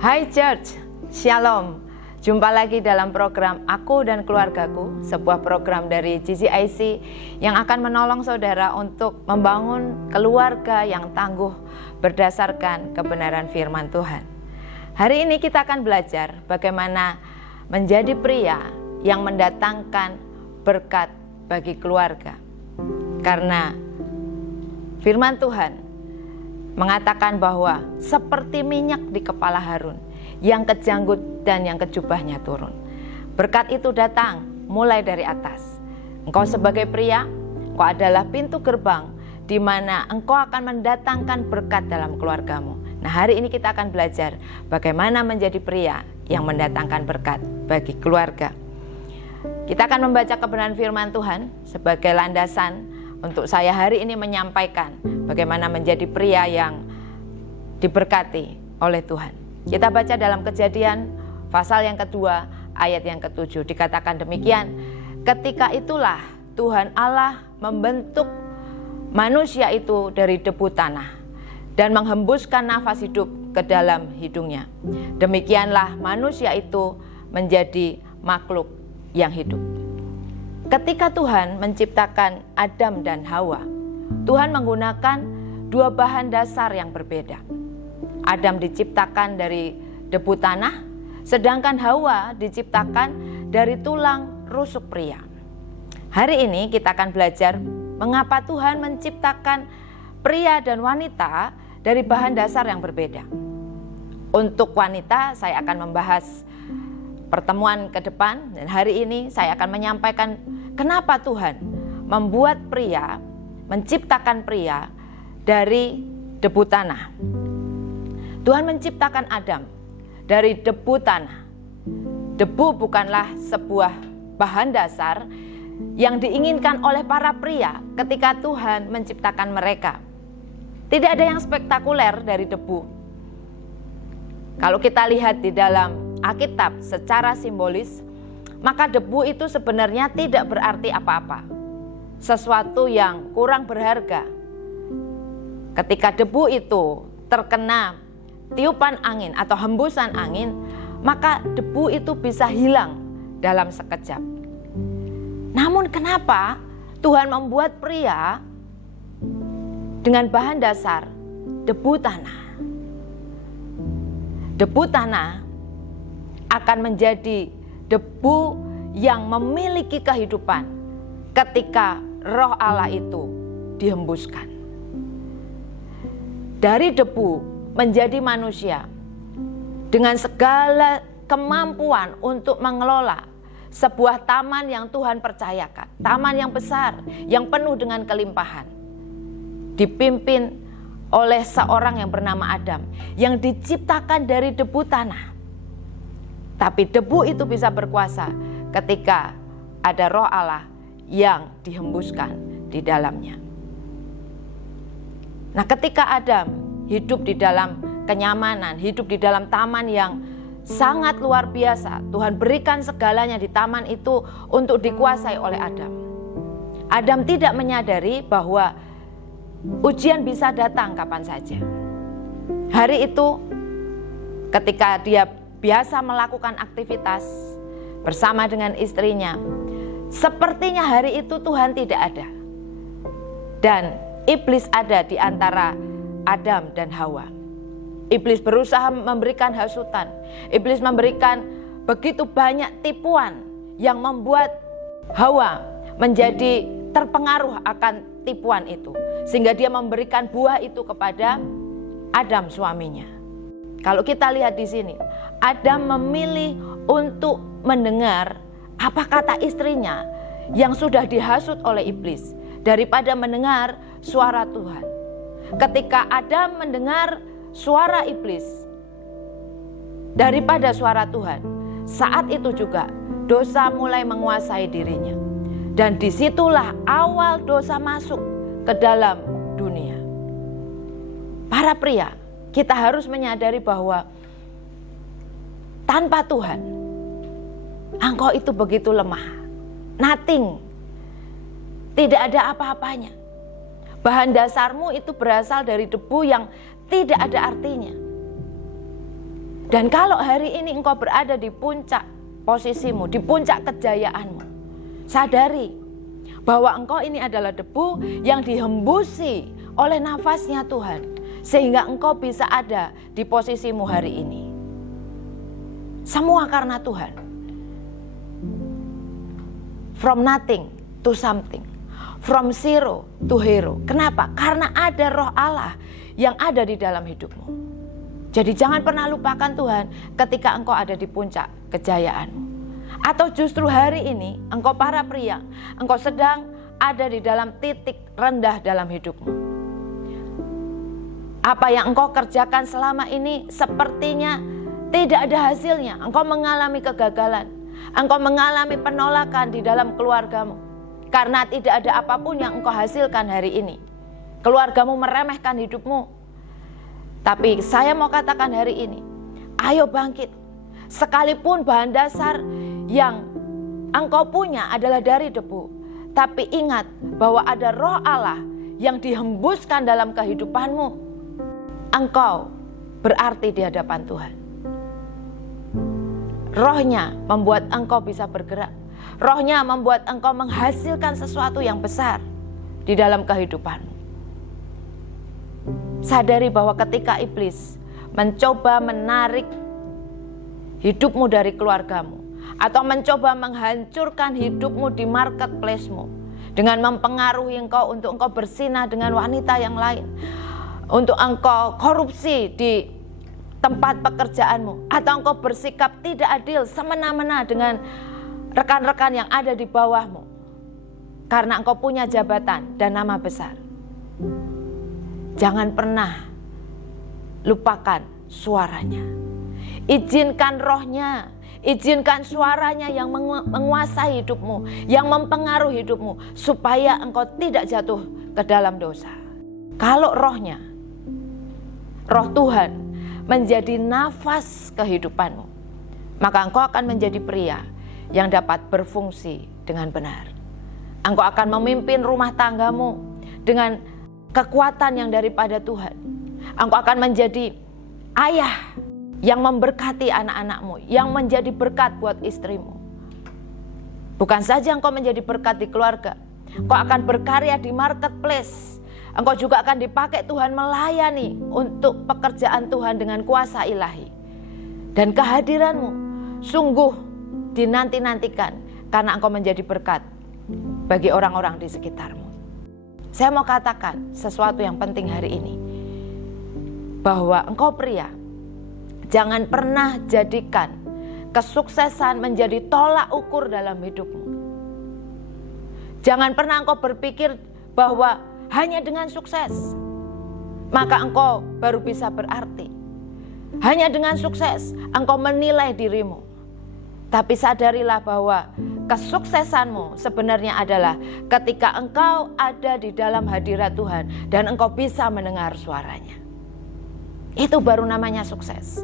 Hai Church, Shalom. Jumpa lagi dalam program Aku dan Keluargaku, sebuah program dari GCIC yang akan menolong saudara untuk membangun keluarga yang tangguh berdasarkan kebenaran firman Tuhan. Hari ini kita akan belajar bagaimana menjadi pria yang mendatangkan berkat bagi keluarga. Karena firman Tuhan mengatakan bahwa seperti minyak di kepala Harun, yang kejanggut dan yang kejubahnya turun. Berkat itu datang mulai dari atas. Engkau sebagai pria, engkau adalah pintu gerbang di mana engkau akan mendatangkan berkat dalam keluargamu. Nah, hari ini kita akan belajar bagaimana menjadi pria yang mendatangkan berkat bagi keluarga. Kita akan membaca kebenaran firman Tuhan sebagai landasan untuk saya hari ini menyampaikan bagaimana menjadi pria yang diberkati oleh Tuhan. Kita baca dalam Kejadian pasal yang kedua ayat yang ke-7, dikatakan demikian, ketika itulah Tuhan Allah membentuk manusia itu dari debu tanah dan menghembuskan nafas hidup ke dalam hidungnya. Demikianlah manusia itu menjadi makhluk yang hidup. Ketika Tuhan menciptakan Adam dan Hawa, Tuhan menggunakan dua bahan dasar yang berbeda. Adam diciptakan dari debu tanah, sedangkan Hawa diciptakan dari tulang rusuk pria. Hari ini kita akan belajar mengapa Tuhan menciptakan pria dan wanita dari bahan dasar yang berbeda. Untuk wanita saya akan membahas pertemuan ke depan, dan hari ini saya akan menyampaikan kenapa Tuhan membuat pria, menciptakan pria dari debu tanah. Tuhan menciptakan Adam dari debu tanah. Debu bukanlah sebuah bahan dasar yang diinginkan oleh para pria ketika Tuhan menciptakan mereka. Tidak ada yang spektakuler dari debu. Kalau kita lihat di dalam Alkitab secara simbolis, maka debu itu sebenarnya tidak berarti apa-apa. Sesuatu yang kurang berharga. Ketika debu itu terkena tiupan angin atau hembusan angin, maka debu itu bisa hilang dalam sekejap. Namun kenapa Tuhan membuat pria dengan bahan dasar debu tanah? Debu tanah akan menjadi debu yang memiliki kehidupan ketika Roh Allah itu dihembuskan. Dari debu menjadi manusia dengan segala kemampuan untuk mengelola sebuah taman yang Tuhan percayakan, taman yang besar, yang penuh dengan kelimpahan, dipimpin oleh seorang yang bernama Adam, yang diciptakan dari debu tanah. Tapi debu itu bisa berkuasa ketika ada Roh Allah yang dihembuskan di dalamnya. Nah, ketika Adam hidup di dalam kenyamanan, hidup di dalam taman yang sangat luar biasa. Tuhan berikan segalanya di taman itu untuk dikuasai oleh Adam. Adam tidak menyadari bahwa ujian bisa datang kapan saja. Hari itu ketika dia biasa melakukan aktivitas bersama dengan istrinya, sepertinya hari itu Tuhan tidak ada. Dan iblis ada di antara Adam dan Hawa. Iblis berusaha memberikan hasutan. Iblis memberikan begitu banyak tipuan yang membuat Hawa menjadi terpengaruh akan tipuan itu, sehingga dia memberikan buah itu kepada Adam suaminya. Kalau kita lihat di sini, Adam memilih untuk mendengar apa kata istrinya yang sudah dihasut oleh iblis daripada mendengar suara Tuhan. Ketika Adam mendengar suara iblis daripada suara Tuhan, saat itu juga dosa mulai menguasai dirinya. Dan disitulah awal dosa masuk ke dalam dunia. Para pria, kita harus menyadari bahwa tanpa Tuhan, engkau itu begitu lemah. Nothing. Tidak ada apa-apanya. Bahan dasarmu itu berasal dari debu yang tidak ada artinya. Dan kalau hari ini engkau berada di puncak posisimu, di puncak kejayaanmu, sadari bahwa engkau ini adalah debu yang dihembusi oleh nafasnya Tuhan, sehingga engkau bisa ada di posisimu hari ini. Semua karena Tuhan. From nothing to something, from zero to hero. Kenapa? Karena ada roh Allah yang ada di dalam hidupmu. Jadi jangan pernah lupakan Tuhan ketika engkau ada di puncak kejayaanmu. Atau justru hari ini engkau para pria, engkau sedang ada di dalam titik rendah dalam hidupmu. Apa yang engkau kerjakan selama ini sepertinya tidak ada hasilnya. Engkau mengalami kegagalan, engkau mengalami penolakan di dalam keluargamu. Karena tidak ada apapun yang engkau hasilkan hari ini. Keluargamu meremehkan hidupmu. Tapi saya mau katakan hari ini, ayo bangkit. Sekalipun bahan dasar yang engkau punya adalah dari debu, tapi ingat bahwa ada roh Allah yang dihembuskan dalam kehidupanmu. Engkau berarti di hadapan Tuhan. Rohnya membuat engkau bisa bergerak. Rohnya membuat engkau menghasilkan sesuatu yang besar di dalam kehidupanmu. Sadari bahwa ketika iblis mencoba menarik hidupmu dari keluargamu, atau mencoba menghancurkan hidupmu di marketplace-mu dengan mempengaruhi engkau untuk engkau bersinah dengan wanita yang lain, untuk engkau korupsi di tempat pekerjaanmu, atau engkau bersikap tidak adil semena-mena dengan rekan-rekan yang ada di bawahmu karena engkau punya jabatan dan nama besar. Jangan pernah lupakan suaranya. Izinkan rohnya, izinkan suaranya yang menguasai hidupmu, yang mempengaruhi hidupmu, supaya engkau tidak jatuh ke dalam dosa. Kalau rohnya, roh Tuhan menjadi nafas kehidupanmu, maka engkau akan menjadi pria yang dapat berfungsi dengan benar. Engkau akan memimpin rumah tanggamu dengan kekuatan yang daripada Tuhan. Engkau akan menjadi ayah yang memberkati anak-anakmu, yang menjadi berkat buat istrimu. Bukan saja engkau menjadi berkat di keluarga, engkau akan berkarya di marketplace. Engkau juga akan dipakai Tuhan melayani untuk pekerjaan Tuhan dengan kuasa ilahi. Dan kehadiranmu sungguh dinanti-nantikan karena engkau menjadi berkat bagi orang-orang di sekitarmu. Saya mau katakan sesuatu yang penting hari ini, bahwa engkau pria, jangan pernah jadikan kesuksesan menjadi tolak ukur dalam hidupmu. Jangan pernah engkau berpikir bahwa hanya dengan sukses maka engkau baru bisa berarti. Hanya dengan sukses engkau menilai dirimu. Tapi sadarilah bahwa kesuksesanmu sebenarnya adalah ketika engkau ada di dalam hadirat Tuhan dan engkau bisa mendengar suaranya. Itu baru namanya sukses.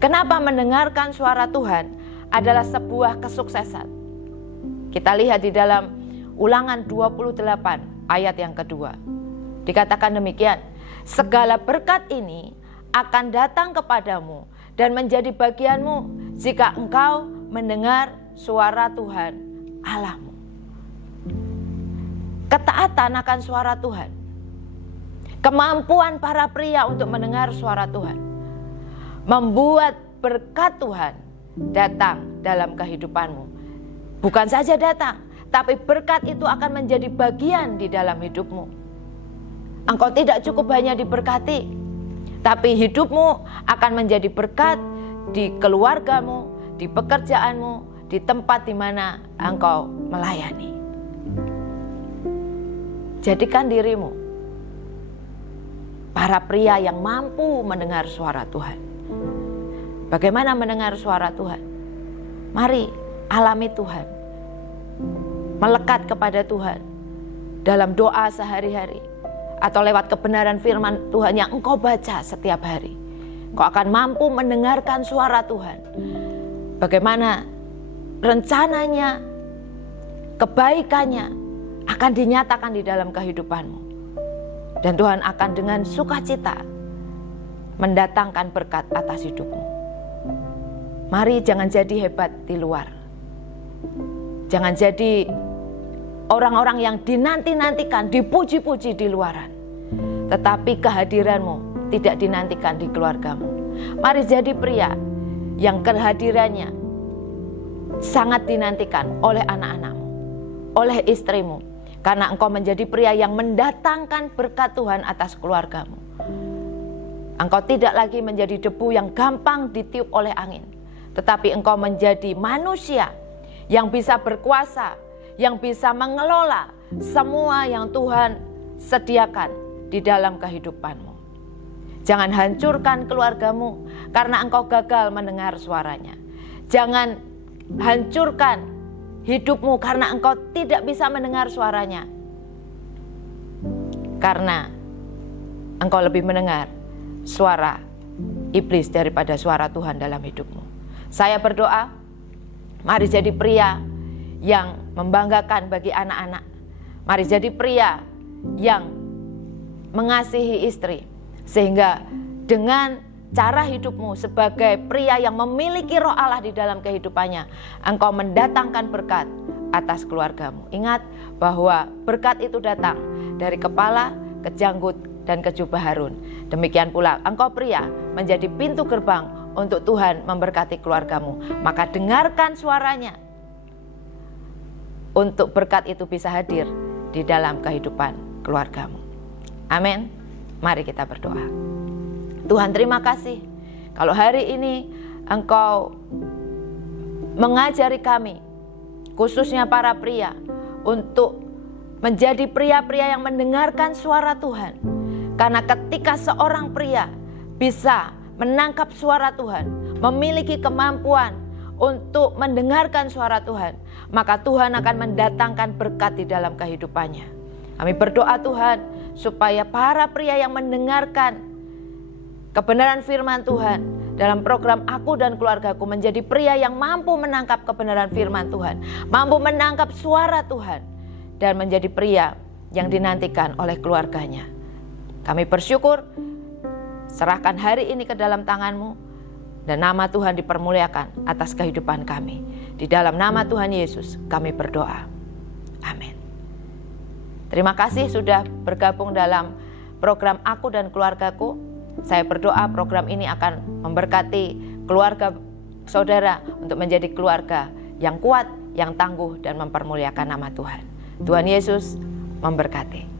Kenapa mendengarkan suara Tuhan adalah sebuah kesuksesan? Kita lihat di dalam Ulangan 28 ayat yang kedua. Dikatakan demikian, segala berkat ini akan datang kepadamu dan menjadi bagianmu jika engkau mendengar suara Tuhan Allahmu. Ketaatan akan suara Tuhan, kemampuan para pria untuk mendengar suara Tuhan, membuat berkat Tuhan datang dalam kehidupanmu. Bukan saja datang, tapi berkat itu akan menjadi bagian di dalam hidupmu. Engkau tidak cukup hanya diberkati, tapi hidupmu akan menjadi berkat di keluargamu, di pekerjaanmu, di tempat di mana engkau melayani. Jadikan dirimu para pria yang mampu mendengar suara Tuhan. Bagaimana mendengar suara Tuhan? Mari alami Tuhan, melekat kepada Tuhan dalam doa sehari-hari, atau lewat kebenaran firman Tuhan yang engkau baca setiap hari. Engkau akan mampu mendengarkan suara Tuhan. Bagaimana rencananya, kebaikannya akan dinyatakan di dalam kehidupanmu. Dan Tuhan akan dengan sukacita mendatangkan berkat atas hidupmu. Mari jangan jadi hebat di luar. Jangan jadi orang-orang yang dinanti-nantikan, dipuji-puji di luaran. Tetapi kehadiranmu tidak dinantikan di keluargamu. Mari jadi pria yang kehadirannya sangat dinantikan oleh anak-anakmu, oleh istrimu. Karena engkau menjadi pria yang mendatangkan berkat Tuhan atas keluargamu. Engkau tidak lagi menjadi debu yang gampang ditiup oleh angin. Tetapi engkau menjadi manusia yang bisa berkuasa, yang bisa mengelola semua yang Tuhan sediakan di dalam kehidupanmu. Jangan hancurkan keluargamu karena engkau gagal mendengar suaranya. Jangan hancurkan hidupmu karena engkau tidak bisa mendengar suaranya. Karena engkau lebih mendengar suara iblis daripada suara Tuhan dalam hidupmu. Saya berdoa, mari jadi pria yang membanggakan bagi anak-anak. Mari jadi pria yang mengasihi istri. Sehingga dengan cara hidupmu sebagai pria yang memiliki roh Allah di dalam kehidupannya, engkau mendatangkan berkat atas keluargamu. Ingat bahwa berkat itu datang dari kepala, ke janggut, dan ke jubah Harun. Demikian pula engkau pria menjadi pintu gerbang untuk Tuhan memberkati keluargamu. Maka dengarkan suaranya untuk berkat itu bisa hadir di dalam kehidupan keluargamu. Amin. Mari kita berdoa. Tuhan, terima kasih kalau hari ini Engkau mengajari kami, khususnya para pria, untuk menjadi pria-pria yang mendengarkan suara Tuhan. Karena ketika seorang pria bisa menangkap suara Tuhan, memiliki kemampuan untuk mendengarkan suara Tuhan, maka Tuhan akan mendatangkan berkat di dalam kehidupannya. Kami berdoa Tuhan, supaya para pria yang mendengarkan kebenaran firman Tuhan dalam program Aku dan Keluargaku menjadi pria yang mampu menangkap kebenaran firman Tuhan, mampu menangkap suara Tuhan, dan menjadi pria yang dinantikan oleh keluarganya. Kami bersyukur, serahkan hari ini ke dalam tangan-Mu, dan nama Tuhan dipermuliakan atas kehidupan kami. Di dalam nama Tuhan Yesus kami berdoa. Amin. Terima kasih sudah bergabung dalam program Aku dan Keluargaku. Saya berdoa program ini akan memberkati keluarga saudara untuk menjadi keluarga yang kuat, yang tangguh, dan mempermuliakan nama Tuhan. Tuhan Yesus memberkati.